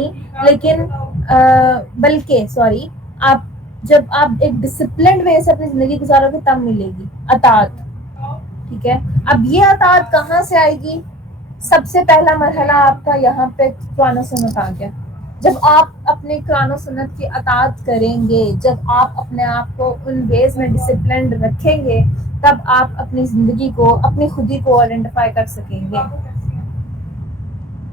نہیں لیکن بلکہ سوری آپ جب آپ ایک ڈسپلنڈ وے سے اپنی زندگی گزارو گے تب ملے گی اطاعت. ٹھیک ہے, اب یہ اطاعت کہاں سے آئے گی؟ سب سے پہلا مرحلہ آپ کا یہاں پہ قرآن و سنت آ گیا. جب آپ اپنے قرآن و سنت کی اطاعت کریں گے, جب آپ اپنے آپ کو ان ویز میں ڈسپلنڈ رکھیں گے, تب آپ اپنی زندگی کو, اپنی خودی کو آئیڈینٹیفائی کر سکیں گے.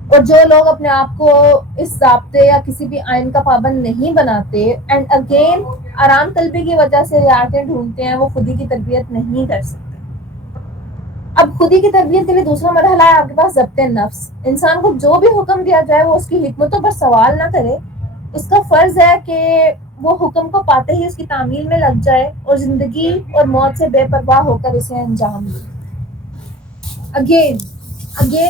اور جو لوگ اپنے آپ کو اس ضابطے یا کسی بھی آئین کا پابند نہیں بناتے اینڈ اگین آرام طلبی کی وجہ سے رعایتیں ڈھونڈتے ہیں, وہ خودی کی تربیت نہیں کر سکتے. اب خودی کی تربیت کے لیے دوسرا مرحلہ ہے آپ کے پاس ضبط نفس. انسان کو جو بھی حکم دیا جائے وہ اس کی حکمتوں پر سوال نہ کرے. اس کا فرض ہے کہ وہ حکم کو پاتے ہی اس کی تعمیل میں لگ جائے اور زندگی اور موت سے بے پرواہ ہو کر اسے انجام دے. اگین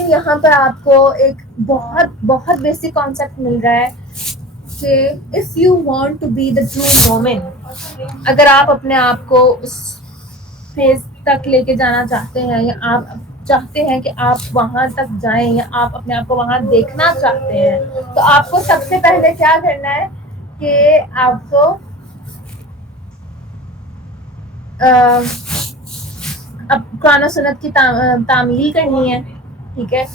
یہاں پر آپ کو ایک بہت بہت بیسک کانسیپٹ مل رہا ہے کہ if you want to be the true woman, اگر آپ اپنے آپ کو اس فیز تک لے کے جانا چاہتے ہیں, یا آپ چاہتے ہیں کہ آپ وہاں تک جائیں, یا آپ اپنے آپ کو وہاں دیکھنا چاہتے ہیں, تو آپ کو سب سے پہلے کیا کرنا ہے کہ آپ کو اب قرآن و سنت کی تعمیل کرنی ہے. ٹھیک ہے,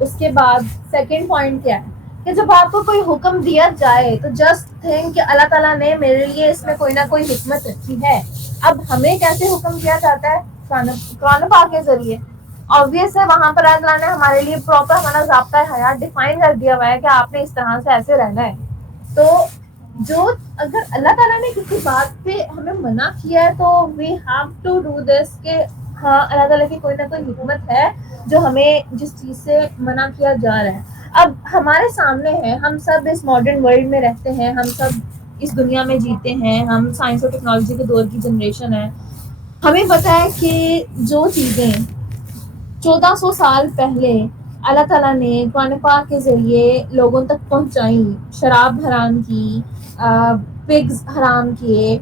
اس کے بعد سیکنڈ پوائنٹ کیا ہے کہ جب آپ کو کوئی حکم دیا جائے تو جسٹ تھنک کہ اللہ تعالیٰ نے میرے لیے اس میں کوئی نہ کوئی حکمت رکھی ہے. اب ہمیں کیسے حکم کیا جاتا ہے؟ قرآن پاک کے ذریعے. obvious ہے وہاں پر اللہ نے ہمارے لیے پراپر ہمارا ضابطہ حیات ڈیفائن کر دیا ہوا ہے کہ آپ نے اس طرح سے ایسے رہنا ہے. تو جو اگر اللہ تعالیٰ نے کسی بات پہ ہمیں منع کیا ہے تو we have to do this کہ ہاں اللہ تعالیٰ کی کوئی نہ کوئی حکمت ہے جو ہمیں جس چیز سے منع کیا جا رہا ہے. اب ہمارے سامنے ہے, ہم سب اس ماڈرن ورلڈ میں رہتے ہیں, ہم سب اس دنیا میں جیتے ہیں, ہم سائنس اور ٹیکنالوجی کے دور کی جنریشن ہے. ہمیں پتا ہے کہ جو چیزیں 1400 سال پہلے اللہ تعالیٰ نے قرآن پاک کے ذریعے لوگوں تک پہنچائیں, شراب حرام کی, پگز حرام کیے,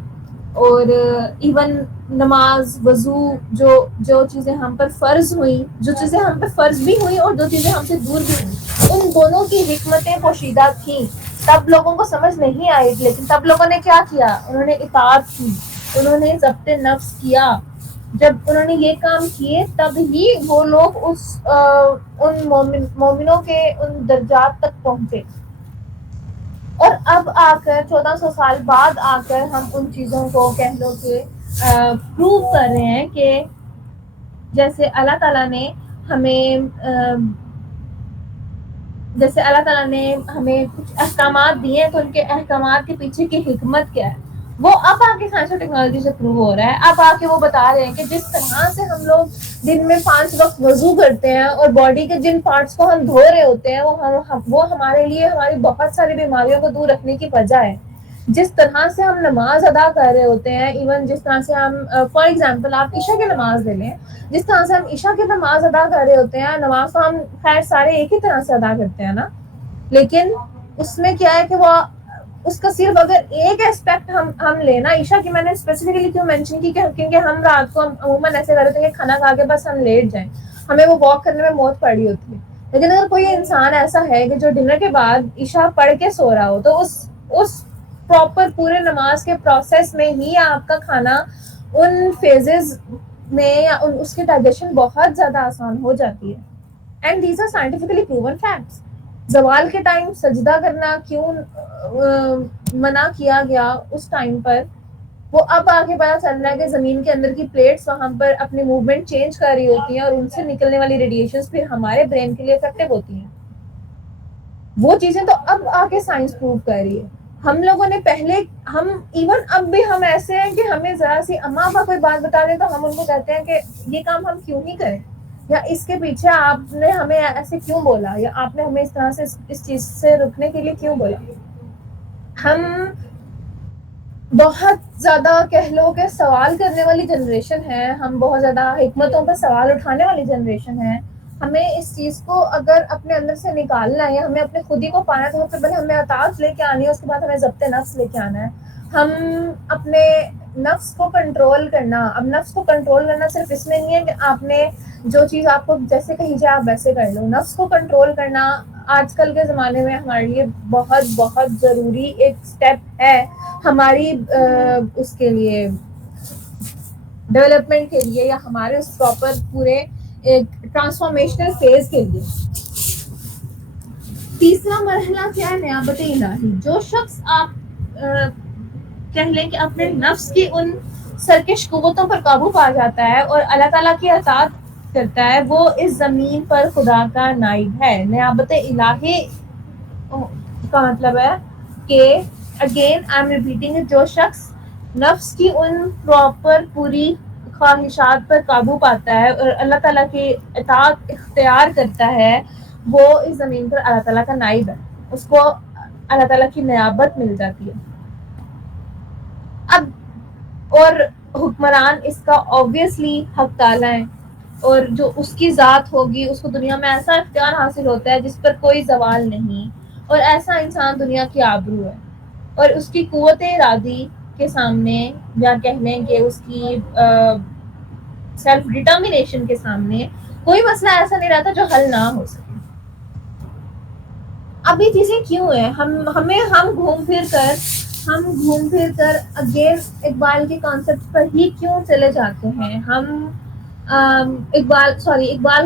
اور ایون نماز, وضو, جو چیزیں ہم پر فرض ہوئیں, جو چیزیں ہم پر فرض بھی ہوئیں اور جو چیزیں ہم سے دور بھی ہوئیں, ان دونوں کی حکمتیں پوشیدہ تھیں. تب لوگوں کو سمجھ نہیں آئی, لیکن تب لوگوں نے کیا کیا؟ انہوں نے اطاعت کی, انہوں نے ضبط نفس کیا. جب انہوں نے یہ کام کیے تب ہی وہ لوگ ان مومنوں کے ان درجات تک پہنچے. اور اب آ کر 1400 سال بعد آ کر ہم ان چیزوں کو کہہ لو کہ پروو کر رہے ہیں کہ جیسے اللہ تعالیٰ نے ہمیں کچھ احکامات دیے ہیں, تو ان کے احکامات کے پیچھے کی حکمت کیا ہے وہ اب آ کے سائنس اور ٹیکنالوجی سے پروو ہو رہا ہے. اب آ کے وہ بتا رہے ہیں کہ جس طرح سے ہم لوگ دن میں 5 وقت وضو کرتے ہیں اور باڈی کے جن پارٹس کو ہم دھو رہے ہوتے ہیں وہ ہمارے لیے ہماری بہت ساری بیماریوں کو دور رکھنے کی وجہ ہے. جس طرح سے ہم نماز ادا کر رہے ہوتے ہیں, ایون جس طرح سے ہم فار ایگزامپل آپ عشاء کی نماز لے لیں, جس طرح سے ہم عشاء کی نماز ادا کر رہے ہوتے ہیں, نماز تو ہم خیر سارے ایک ہی طرح سے ادا کرتے ہیں نا, لیکن اس میں کیا ہے کہ وہ اس کا صرف اگر ایک اسپیکٹ ہم لینا, عشاء کی میں نے اسپیسیفکلی کیوں مینشن کی کیونکہ ہم رات کو عموماً ایسے کرتے ہیں کہ کھانا کھا کے بس ہم لیٹ جائیں, ہمیں وہ واک کرنے میں موت پڑی ہوتی ہے. لیکن اگر کوئی انسان ایسا ہے کہ جو ڈنر کے بعد عشاء پڑھ کے سو رہا ہو, تو اس پراپر پورے نماز کے پروسیس میں ہی آپ کا کھانا ان فیزز میں یا اس کی ڈائجیشن بہت زیادہ آسان ہو جاتی ہے. And these are scientifically proven facts. زوال کے ٹائم سجدہ کرنا کیوں منع کیا گیا اس ٹائم پر, وہ اب آگے پتا چل رہا ہے کہ زمین کے اندر کی پلیٹس وہاں پر اپنی موومنٹ چینج کر رہی ہوتی ہیں, اور ان سے نکلنے والی ریڈیشنز پھر ہمارے برین کے لیے افیکٹو ہوتی ہیں. وہ چیزیں تو اب آ کے سائنس پروو کر رہی ہے. ہم لوگوں نے ہم ایون اب بھی ہم ایسے ہیں کہ ہمیں ذرا سی اماں ابا کوئی بات بتا دیں تو ہم ان کو کہتے ہیں کہ یہ کام ہم کیوں نہیں کریں, یا اس کے پیچھے آپ نے ہمیں ایسے کیوں بولا, یا آپ نے ہمیں اس طرح سے اس چیز سے رکنے کے لیے کیوں بولا. ہم بہت زیادہ کہہ لو کہ سوال کرنے والی جنریشن ہے, ہم بہت زیادہ حکمتوں پہ سوال اٹھانے والی جنریشن ہے. ہمیں اس چیز کو اگر اپنے اندر سے نکالنا ہے, ہمیں اپنے خودی کو پانا ہے, تو سب سے پہلے ہمیں اطاعت لے کے آنی ہے, اس کے بعد ہمیں ضبط نفس لے کے آنا ہے. ہم اپنے نفس کو کنٹرول کرنا, اب نفس کو کنٹرول کرنا صرف اس میں نہیں ہے کہ آپ نے جو چیز آپ کو جیسے کہی جائے آپ ویسے کر لو. نفس کو کنٹرول کرنا آج کل کے زمانے میں ہمارے لیے بہت بہت ضروری ایک اسٹیپ ہے ہماری اس کے لیے ڈیولپمنٹ کے لیے یا ہمارے اس پراپر پورے ایک ٹرانسفارمیشنل فیز کے لیے. تیسرا مرحلہ کیا ہے؟ نیابت الہی. جو شخص آپ کہہ لیں کہ اپنے نفس کی ان سرکش قوتوں پر قابو پا جاتا ہے اور اللہ تعالیٰ کی اطاعت کرتا ہے، وہ اس زمین پر خدا کا نائب ہے. نیابت الہی کا مطلب ہے کہ اگین آئی ایم ریپیٹنگ، جو شخص نفس کی ان پراپر پوری خواہشات پر قابو پاتا ہے اور اللہ تعالیٰ کی اطاعت اختیار کرتا ہے، وہ اس زمین پر اللہ تعالیٰ کا نائب ہے. اس کو اللہ تعالیٰ کی نیابت مل جاتی ہے. اب اور حکمران اس کا obviously حق تعالیٰ ہے، اور جو اس کی ذات ہوگی اس کو دنیا میں ایسا اختیار حاصل ہوتا ہے جس پر کوئی زوال نہیں، اور ایسا انسان دنیا کی آبرو ہے. اور اس کی قوت ارادی کے سامنے یا کہہ لیں کہ اس کی سیلف ڈٹرمنیشن کے سامنے کوئی مسئلہ ایسا نہیں رہتا جو حل نہ ہو سکے. اب یہ چیزیں کیوں ہیں؟ ہم گھوم پھر کر اگین اقبال کے کانسیپٹ پر ہی کیوں چلے جاتے ہیں؟ ہم اقبال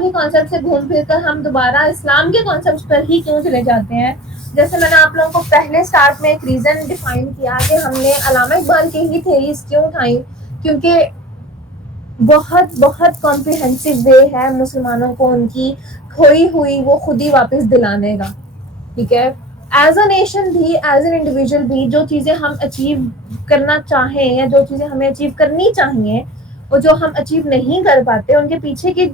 کے کانسیپٹ سے گھوم پھر کر ہم دوبارہ اسلام کے کانسیپٹ پر ہی کیوں چلے جاتے ہیں؟ جیسے میں نے آپ لوگوں کو پہلے سٹارٹ میں ایک ریزن ڈیفائن کیا کہ ہم نے علامہ اقبال کی ہی تھیریز کیوں اٹھائیں، کیونکہ بہت بہت کمپریہنسو وے ہے مسلمانوں کو ان کی کھوئی ہوئی وہ خودی واپس دلانے کا. ٹھیک ہے، ایز اے نیشن بھی، ایز این انڈیویجول بھی، جو چیزیں ہم اچیو کرنا چاہیں یا جو چیزیں ہمیں اچیو کرنی چاہیے اور جو ہم اچیو نہیں کر پاتے، ان کے پیچھے کی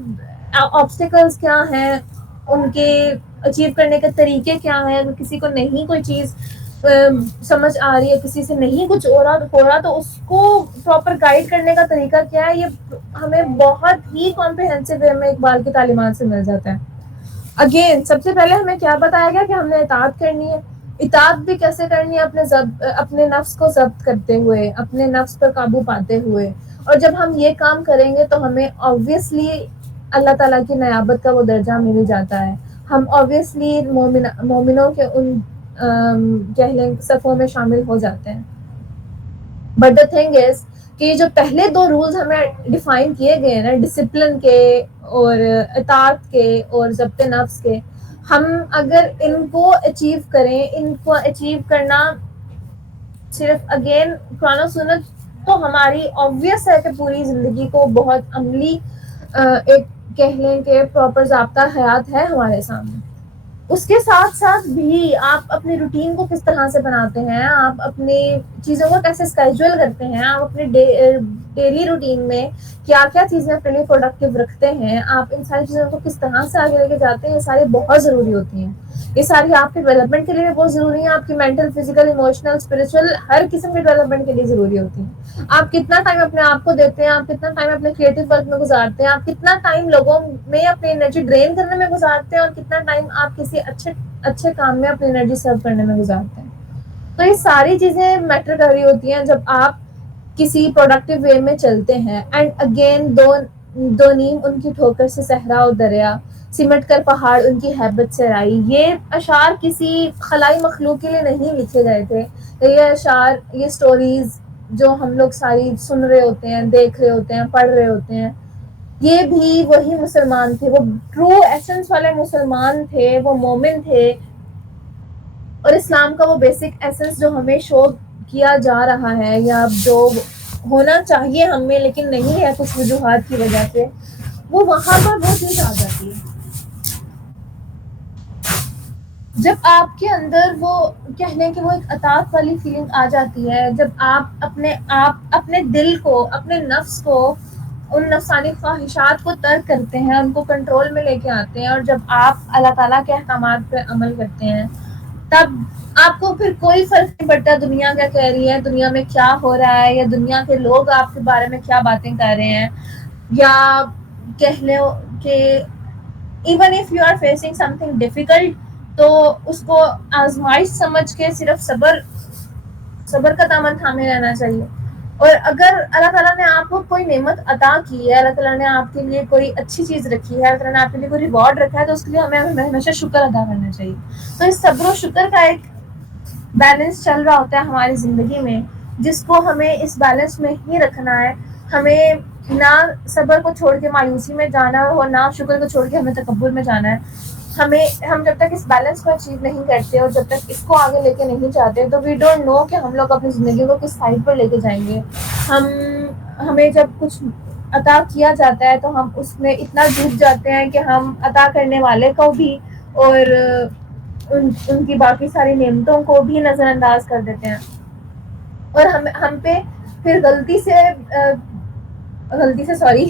آبسٹیکلز کیا ہیں، ان کے اچیو کرنے کے طریقے کیا ہیں. اگر کسی کو نہیں کوئی چیز سمجھ آ رہی ہے، کسی سے نہیں کچھ ہو رہا تو اس کو پراپر گائیڈ کرنے کا طریقہ کیا ہے، یہ ہمیں بہت ہی کمپریہنسو وے میں اقبال کی تعلیمات سے مل جاتا ہے. اگین سب سے پہلے ہمیں کیا بتایا گیا کہ ہم نے اطاعت کرنی ہے. اطاعت بھی کیسے کرنی ہے؟ اپنے نفس کو ضبط کرتے ہوئے، اپنے نفس پر قابو پاتے ہوئے. اور جب ہم یہ کام کریں گے تو ہمیں obviously اللہ تعالیٰ کی نیابت کا وہ درجہ مل جاتا ہے. ہم obviously مومنوں کے ان کہہ لیں صفوں میں شامل ہو جاتے ہیں. بٹ دا تھنگ از کہ جو پہلے دو رولز ہمیں ڈیفائن کیے گئے ہیں نا، ڈسپلن کے اور اطاعت کے اور ضبط نفس کے، ہم اگر ان کو اچیو کریں، ان کو اچیو کرنا صرف اگین قرآن و سنت تو ہماری obvious ہے کہ پوری زندگی کو بہت عملی ایک کہہ لیں کہ پراپر ضابطہ حیات ہے ہمارے سامنے. اس کے ساتھ ساتھ بھی آپ اپنی روٹین کو کس طرح سے بناتے ہیں، آپ اپنی چیزوں کو کیسے اسکیجول کرتے ہیں، آپ اپنے ڈیلی روٹین میں کیا کیا چیزیں اپنے لیے پروڈکٹیو رکھتے ہیں، آپ ان ساری چیزوں کو کس طرح سے آگے لے کے جاتے ہیں، یہ ساری بہت ضروری ہوتی ہیں. یہ ساری آپ کے ڈیولپمنٹ کے لیے بھی بہت ضروری ہیں، آپ کی مینٹل، فزیکل، ایموشنل، اسپرچل ہر قسم کے ڈیولپمنٹ کے لیے ضروری ہوتی ہیں. آپ کتنا ٹائم اپنے آپ کو دیتے ہیں، آپ کتنا ٹائم اپنے کریٹو ورک میں گزارتے ہیں، آپ کتنا ٹائم لوگوں میں اپنی انرجی ڈرین کرنے میں گزارتے ہیں، اور کتنا ٹائم آپ کسی اچھے کام میں اپنی انرجی سرو کرنے میں گزارتے ہیں. تو یہ ساری چیزیں میٹر کر رہی ہوتی ہیں جب آپ کسی پروڈکٹیو وے میں چلتے ہیں. اینڈ اگین دو نیم ان کی ٹھوکر سے صحرا و دریا، سمٹ کر پہاڑ ان کی ہیبت سے رائی. یہ اشعار کسی خلائی مخلوق کے لیے نہیں لکھے گئے تھے. یہ اشعار، یہ سٹوریز جو ہم لوگ ساری سن رہے ہوتے ہیں، دیکھ رہے ہوتے ہیں، پڑھ رہے ہوتے ہیں، یہ بھی وہی مسلمان تھے، وہ ٹرو ایسنس والے مسلمان تھے، وہ مومن تھے. اور اسلام کا وہ بیسک ایسنس جو ہمیں شو کیا جا رہا ہے یا جو ہونا چاہیے ہم میں لیکن نہیں ہے کچھ وجوہات کی وجہ سے، وہ وہاں پر وہ چیز آ جاتی ہے. جب آپ کے اندر وہ کہہ لیں کہ وہ ایک اطاعت والی فیلنگ آ جاتی ہے، جب آپ اپنے دل کو، اپنے نفس کو، ان نفسانی خواہشات کو ترک کرتے ہیں، ان کو کنٹرول میں لے کے آتے ہیں، اور جب آپ اللہ تعالیٰ کے احکامات پہ عمل کرتے ہیں، تب آپ کو پھر کوئی فرق نہیں پڑتا دنیا کیا کہہ رہی ہے، دنیا میں کیا ہو رہا ہے، یا دنیا کے لوگ آپ کے بارے میں کیا باتیں کر رہے ہیں. یا کہہ لو کہ even if you are facing something difficult, تو اس کو آزمائش سمجھ کے صرف صبر کا دامن تھامے رہنا چاہیے. اور اگر اللہ تعالیٰ نے آپ کو کوئی نعمت عطا کی ہے، اللہ تعالیٰ نے آپ کے لیے کوئی اچھی چیز رکھی ہے، اللہ تعالیٰ نے آپ کے لیے کوئی ریوارڈ رکھا ہے، تو اس کے لیے ہمیں ہمیشہ شکر ادا کرنا چاہیے. تو اس صبر و شکر کا ایک بیلنس چل رہا ہوتا ہے ہماری زندگی میں، جس کو ہمیں اس بیلنس میں ہی رکھنا ہے. ہمیں نہ صبر کو چھوڑ کے مایوسی میں جانا اور نہ شکر کو چھوڑ کے ہمیں تکبر میں جانا ہے. ہم جب تک اس بیلنس کو اچیو نہیں کرتے اور جب تک اس کو آگے لے کے نہیں جاتے تو وی ڈونٹ نو کہ ہم لوگ اپنی زندگی کو کس سائڈ پر لے کے جائیں گے. ہمیں جب کچھ عطا کیا جاتا ہے تو ہم اس میں اتنا ڈوب جاتے ہیں کہ ہم عطا کرنے والے کو بھی اور ان کی باقی ساری نعمتوں کو بھی نظر انداز کر دیتے ہیں. اور ہم پہ پھر غلطی سے sorry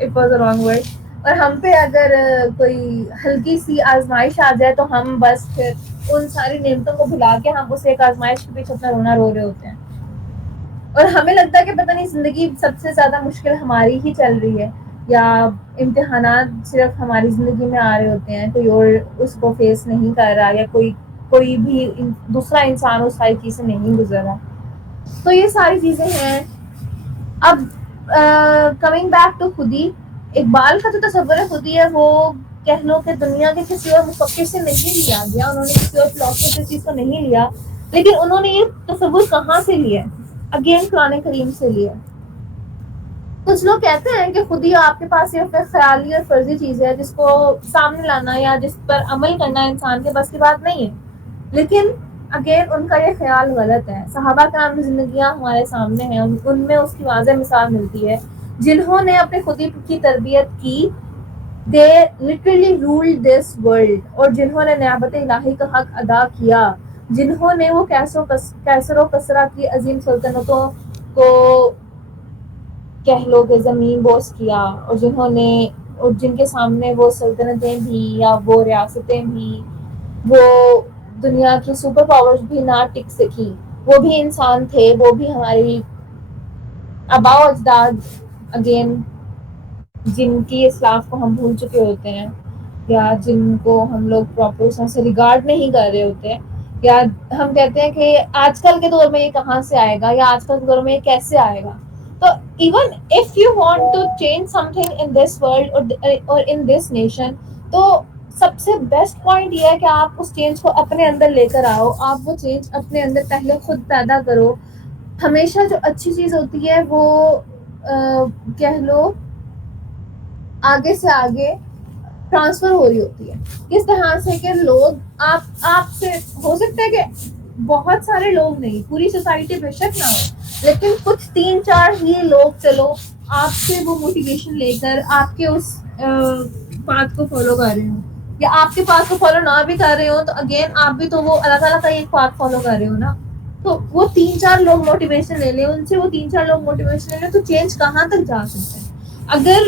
it was a wrong word, اور ہم پہ اگر کوئی ہلکی سی آزمائش آ جائے تو ہم بس پھر ان ساری نعمتوں کو بھلا کے ہم اسے ایک آزمائش کے پیچھے اپنا رونا رو رہے ہوتے ہیں. اور ہمیں لگتا ہے کہ پتہ نہیں زندگی سب سے زیادہ مشکل ہماری ہی چل رہی ہے، یا امتحانات صرف ہماری زندگی میں آ رہے ہوتے ہیں، کوئی اور اس کو فیس نہیں کر رہا، یا کوئی بھی دوسرا انسان اس ساری چیز سے نہیں گزر رہا. تو یہ ساری چیزیں ہیں. اب کمنگ بیک ٹو خودی، اقبال کا جو تصور ہے خودی ہے وہ کہہ لو کہ دنیا کے کسی اور مفکر سے نہیں لیا گیا، انہوں نے کسی اور فلاسفر سے چیز کو نہیں لیا، لیکن انہوں نے یہ تصور کہاں سے لیا؟ اگین قرآن کریم سے لیا. کچھ لوگ کہتے ہیں کہ خودی آپ کے پاس یہ خیالی اور فرضی چیز ہے جس کو سامنے لانا یا جس پر عمل کرنا انسان کے بس کی بات نہیں ہے. لیکن اگین ان کا یہ خیال غلط ہے. صحابہ کرام کی زندگیاں ہمارے سامنے ہیں، ان میں اس کی واضح مثال ملتی ہے. جنہوں نے اپنے خودی کی تربیت کی، they literally ruled this world، اور جنہوں نے نعمت الہی کا حق ادا کیا، جنہوں نے وہ کیسر و کسرا کی عظیم سلطنتوں کو کہہ لو کہ زمین بوس کیا، اور جن کے سامنے وہ سلطنتیں بھی یا وہ ریاستیں بھی، وہ دنیا کی سپر پاورز بھی نہ ٹک سکی. وہ بھی انسان تھے، وہ بھی ہماری آباء و اجداد اگین جن کی اسلاف کو ہم بھول چکے ہوتے ہیں، یا جن کو ہم لوگ پراپر سے ریگارڈ نہیں کر رہے ہوتے ہیں، یا ہم کہتے ہیں کہ آج کل کے دور میں یہ کہاں سے آئے گا، یا آج کل کے دور میں یہ کیسے آئے گا. تو even if you want to change something in this world اور ان دس نیشن، تو سب سے بیسٹ پوائنٹ یہ ہے کہ آپ اس چینج کو اپنے اندر لے کر آؤ. آپ وہ چینج اپنے اندر پہلے خود پیدا کرو. ہمیشہ جو اچھی چیز ہوتی ہے وہ کہہ لو آگے سے آگے ٹرانسفر ہو رہی ہوتی ہے. کس طرح سے کہ لوگ آپ سے ہو سکتا ہے کہ بہت سارے لوگ نہیں، پوری سوسائٹی بے شک نہ ہو، لیکن کچھ 3-4 ہی لوگ چلو آپ سے وہ موٹیویشن لے کر آپ کے اس پاتھ کو فالو کر رہے ہوں، یا آپ کے پاتھ کو فالو نہ بھی کر رہے ہو تو اگین آپ بھی تو وہ اللہ تعالیٰ کا ایک پاتھ فالو کر رہے ہو نا. تو وہ 3-4 لوگ موٹیویشن لے لیں، ان سے وہ 3-4 لوگ موٹیویشن لے لیں تو چینج کہاں تک جا سکتے ہیں. اگر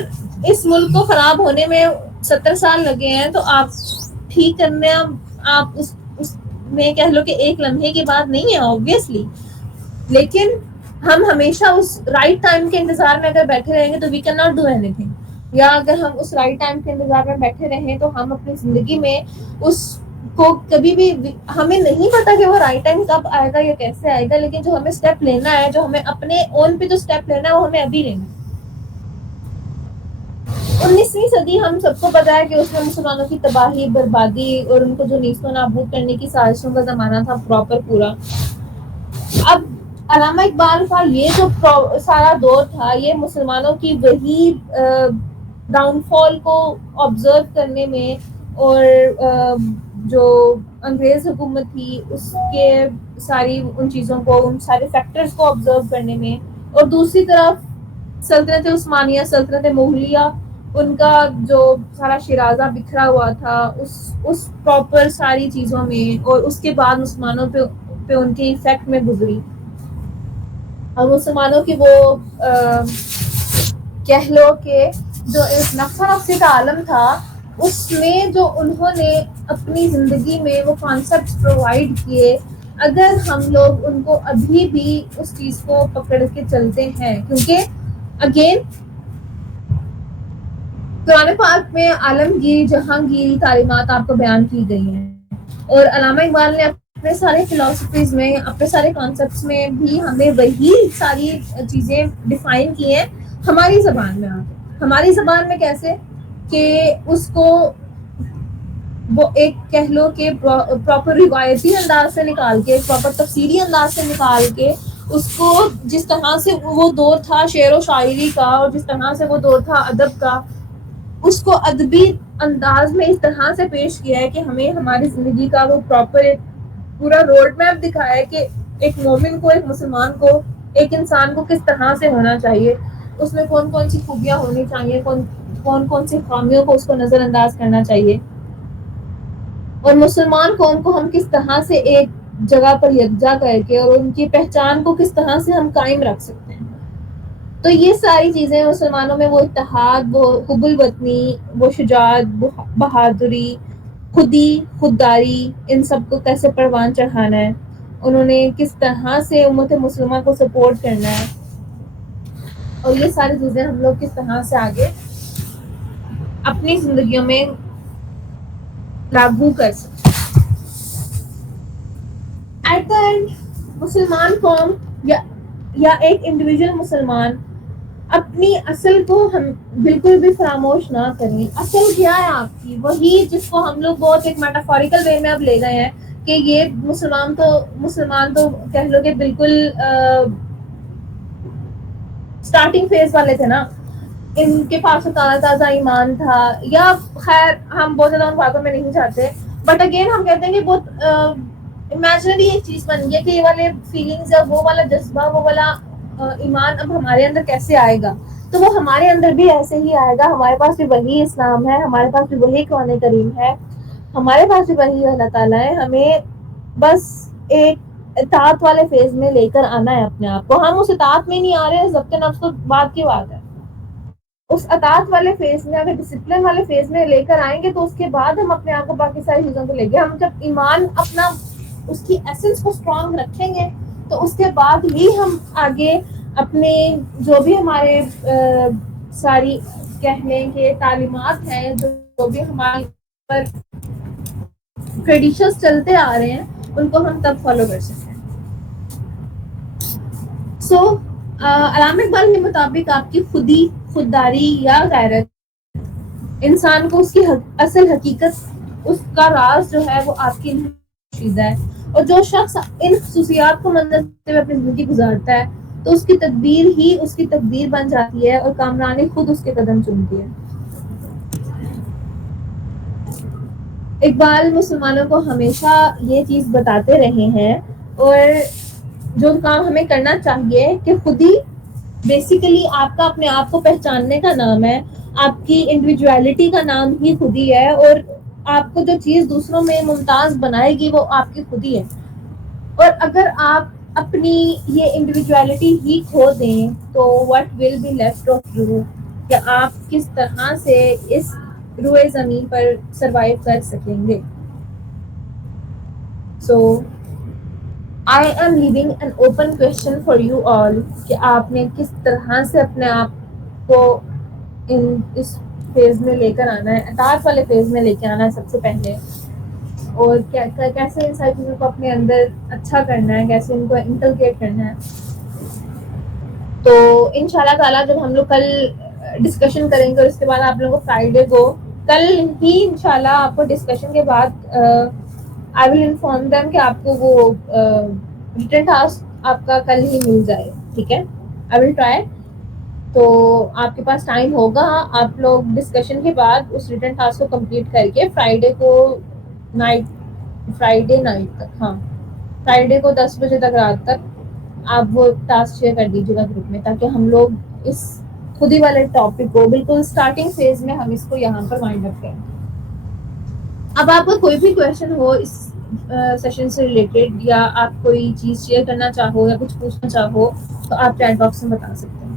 اس ملک کو خراب ہونے میں 70 سال لگے ہیں تو آپ ٹھیک کرنے آپ اس میں کہہ لو کہ ایک لمحے کی بات نہیں ہے obviously، لیکن ہم ہمیشہ اس رائٹ ٹائم کے انتظار میں اگر بیٹھے رہیں گے تو we can not do anything. یا اگر ہم اس رائٹ ٹائم کے انتظار میں بیٹھے رہیں تو ہم اپنی زندگی میں اس کو کبھی بھی ہمیں نہیں پتا کہ وہ رائٹ ٹائم کب آئے گا یا کیسے آئے گا، لیکن جو ہمیں اسٹیپ لینا ہے، جو ہمیں اپنے اون پہ جو اسٹیپ لینا ہے وہ ہمیں ابھی لینا ہے. 19ویں صدی ہم سب کو پتا ہے کہ اس میں مسلمانوں کی تباہی، بربادی اور ان کو جو نیست و نابود کرنے کی سازشوں کا زمانہ تھا پراپر پورا. اب علامہ اقبال کا یہ جو سارا دور تھا یہ مسلمانوں کی وہی ڈاؤن فال کو آبزرو کرنے میں، اور جو انگریز حکومت تھی اس کے ساری ان چیزوں کو، ان سارے فیکٹرز کو آبزرو کرنے میں، اور دوسری طرف سلطنت عثمانیہ، سلطنت مغلیہ، ان کا جو سارا شیرازہ بکھرا ہوا تھا اس پراپر ساری چیزوں میں، اور اس کے بعد مسلمانوں پہ ان کی افیکٹ میں گزری. اور مسلمانوں کی وہ کہہ لو کہ جو ایک نفس نفسی کا عالم تھا، اس میں جو انہوں نے اپنی زندگی میں وہ کانسیپٹ پرووائڈ کیے، اگر ہم لوگ ان کو ابھی بھی اس چیز کو پکڑ کے چلتے ہیں، کیونکہ اگین قرآن پاک میں عالمگیر جہانگیری تعلیمات آپ کو بیان کی گئی ہیں، اور علامہ اقبال نے اپنے سارے فلاسفیز میں، اپنے سارے کانسیپٹس میں بھی ہمیں وہی ساری چیزیں ڈیفائن کی ہیں ہماری زبان میں ہماری زبان میں کیسے کہ اس کو وہ ایک کہہ لو کہ پراپر روایتی انداز سے نکال کے، پراپر تفصیلی انداز سے نکال کے، اس کو جس طرح سے وہ دور تھا شعر و شاعری کا اور جس طرح سے وہ دور تھا ادب کا، اس کو ادبی انداز میں اس طرح سے پیش کیا ہے کہ ہمیں ہماری زندگی کا وہ پراپر ایک پورا روڈ میپ دکھایا ہے کہ ایک مومن کو، ایک مسلمان کو، ایک انسان کو کس طرح سے ہونا چاہیے، اس میں کون کون سی خوبیاں ہونی چاہیے، کون کون سی خامیوں کو اس کو نظر انداز کرنا چاہیے، اور مسلمان قوم کو ہم کس طرح سے ایک جگہ پر یکجا کر کے اور ان کی پہچان کو کس طرح سے ہم قائم رکھ سکتے ہیں۔ تو یہ ساری چیزیں مسلمانوں میں وہ اتحاد، وہ حب الوطنی، وہ شجاعت، بہادری، خودداری، ان سب کو کیسے پروان چڑھانا ہے، انہوں نے کس طرح سے امت مسلمہ کو سپورٹ کرنا ہے، اور یہ ساری چیزیں ہم لوگ کس طرح سے آگے اپنی زندگیوں میں لاگو کر سکتے۔ ایٹ دا اینڈ مسلمان قوم یا ایک انڈیویجول مسلمان اپنی اصل کو ہم بالکل بھی فراموش نہ کریں۔ اصل کیا ہے آپ کی؟ وہی جس کو ہم لوگ بہت ایک میٹافوریکل وے میں اب لے گئے ہیں کہ یہ مسلمان تو کہہ لو کہ بالکل اسٹارٹنگ فیز والے تھے نا، ان کے پاس تازہ تازہ ایمان تھا، یا خیر ہم بہت زیادہ ان باتوں میں نہیں جاتے، بٹ اگین ہم کہتے ہیں کہ بہت امیجنری ایک چیز بن گئی کہ یہ والے فیلنگز یا وہ والا جذبہ، وہ والا ایمان اب ہمارے اندر کیسے آئے گا؟ تو وہ ہمارے اندر بھی ایسے ہی آئے گا، ہمارے پاس بھی وہی اسلام ہے، ہمارے پاس بھی وہی قرآن کریم ہے، ہمارے پاس بھی وہی اللہ تعالیٰ ہے، ہمیں بس ایک اطاعت والے فیز میں لے کر آنا ہے اپنے آپ کو۔ ہم اس اطاعت میں نہیں آ رہے، ضبط نفس تو بات کی بات ہے، اس اطاعت والے فیز میں اگر ڈسپلن والے فیز میں لے کر آئیں گے تو اس کے بعد ہم اپنے آپ کو باقی ساری چیزوں کو لے گے۔ ہم جب ایمان اپنا اس کی ایسنس کو اسٹرانگ رکھیں گے تو اس کے بعد ہی ہم آگے اپنے جو بھی ہمارے ساری کہہ لیں کہ تعلیمات ہیں، جو بھی ہمارے پر ٹریڈیشنز چلتے آ رہے ہیں، ان کو ہم تب فالو کر سکتے ہیں۔ سو علامہ اقبال کے مطابق آپ کی خودداری یا غیرت انسان کو اس کی اصل حقیقت، اس کا راز جو ہے وہ آپ کی شیدہ ہے، اور جو شخص ان خصوصیات کو مد نظر اپنی زندگی گزارتا ہے تو اس کی تدبیر ہی اس کی تقدیر بن جاتی ہے، اور کامرانی خود اس کے قدم چومتی ہے۔ اقبال مسلمانوں کو ہمیشہ یہ چیز بتاتے رہے ہیں، اور جو کام ہمیں کرنا چاہیے کہ خود ہی بیسیکلی آپ کا اپنے آپ کو پہچاننے کا نام ہے، آپ کی انڈیویجویلٹی کا نام ہی خود ہی ہے، اور آپ کو جو چیز دوسروں میں ممتاز بنائے گی وہ آپ کی خود ہی ہے۔ اور اگر آپ اپنی یہ انڈیویجویلٹی ہی کھو دیں تو what will be left of you، کہ آپ کس طرح سے اس روئے زمین پر سروائیو کر سکیں گے۔ So I am leaving an open question for you all کہ آپ نے کس طرح سے اپنے آپ کو اس فیز میں لے کر آنا ہے، اطاعت والے فیز میں لے کے آنا ہے سب سے پہلے، اور کیسے ان ساری چیزوں کو اپنے اندر اچھا کرنا ہے، کیسے ان کو انکلکیٹ کرنا ہے۔ تو انشاءاللہ تعالیٰ جب ہم لوگ کل ڈسکشن کریں گے، اور اس کے بعد آپ لوگوں کو فرائیڈے کو کل ہی انشاءاللہ آپ کو ڈسکشن کے بعد آئی ول انفارم دیم کہ آپ کو وہ ریٹن ٹاسک آپ کا کل ہی مل جائے، ٹھیک ہے؟ آئی ول ٹرائی۔ تو آپ کے پاس ٹائم ہوگا، آپ لوگ ڈسکشن کے بعد اس ریٹن ٹاسک کو کمپلیٹ کر کے فرائیڈے نائٹ تک، ہاں فرائیڈے کو 10 بجے تک، رات تک آپ وہ ٹاسک شیئر کر دیجیے گا گروپ میں، تاکہ ہم لوگ اس خودی والے ٹاپک کو بالکل اسٹارٹنگ فیز میں ہم اس کو یہاں پر وائنڈ اپ کریں۔ اب آپ کا کوئی بھی کویشچن ہو اس سیشن سے ریلیٹڈ، یا آپ کوئی چیز شیئر کرنا چاہو یا کچھ پوچھنا چاہو، تو آپ چیٹ باکس میں بتا سکتے ہیں۔